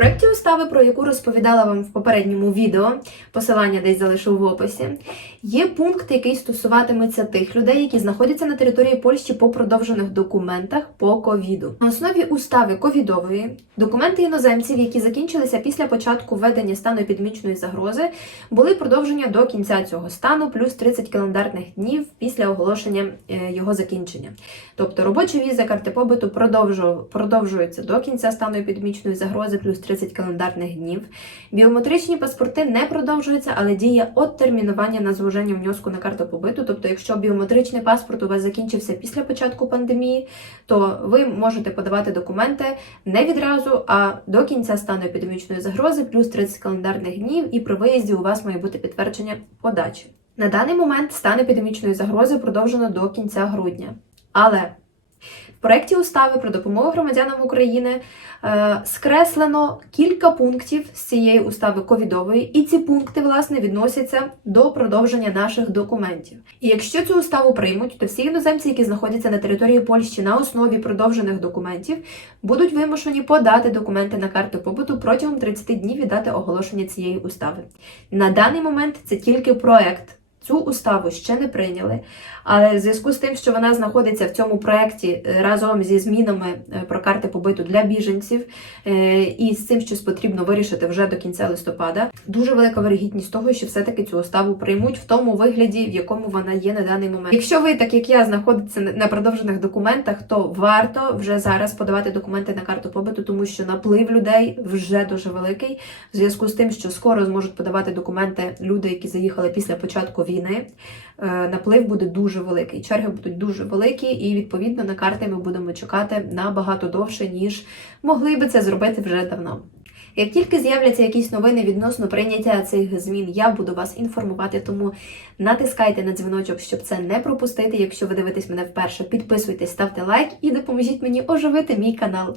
проєкті устави, про яку розповідала вам в попередньому відео, посилання десь залишу в описі, є пункт, який стосуватиметься тих людей, які знаходяться на території Польщі по продовжених документах по ковіду. На основі устави ковідової документи іноземців, які закінчилися після початку введення стану епідемічної загрози, були продовжені до кінця цього стану, плюс 30 календарних днів після оголошення е, його закінчення. Тобто робочі візи, карти побиту продовжуються до кінця стану епідемічної загрози, плюс 30 календарних днів. Біометричні паспорти не продовжуються, але діє оттермінування на зложення внеску на карту побиту. Тобто, якщо біометричний паспорт у вас закінчився після початку пандемії, то ви можете подавати документи не відразу, а до кінця стану епідемічної загрози, плюс 30 календарних днів, і при виїзді у вас має бути підтвердження подачі. На даний момент стан епідемічної загрози продовжено до кінця грудня. Але в проєкті устави про допомогу громадянам України е, скреслено кілька пунктів з цієї устави ковідової, і ці пункти, власне, відносяться до продовження наших документів. І якщо цю уставу приймуть, то всі іноземці, які знаходяться на території Польщі на основі продовжених документів, будуть вимушені подати документи на карту побуту протягом 30 днів від дати оголошення цієї устави. На даний момент це тільки проект. Цю уставу ще не прийняли, але в зв'язку з тим, що вона знаходиться в цьому проєкті е, разом зі змінами е, про карти побиту для біженців е, і з цим, щось потрібно вирішити вже до кінця листопада, дуже велика вирогідність того, що все-таки цю уставу приймуть в тому вигляді, в якому вона є на даний момент. Якщо ви, так як я, знаходитеся на продовжених документах, то варто вже зараз подавати документи на карту побиту, тому що наплив людей вже дуже великий. В зв'язку з тим, що скоро зможуть подавати документи люди, які заїхали після початку війни. е, Наплив буде дуже великий. Черги будуть дуже великі, і відповідно на карти ми будемо чекати набагато довше, ніж могли би це зробити вже давно. Як тільки з'являться якісь новини відносно прийняття цих змін, я буду вас інформувати, тому натискайте на дзвіночок, щоб це не пропустити. Якщо ви дивитесь мене вперше, підписуйтесь, ставте лайк і допоможіть мені оживити мій канал.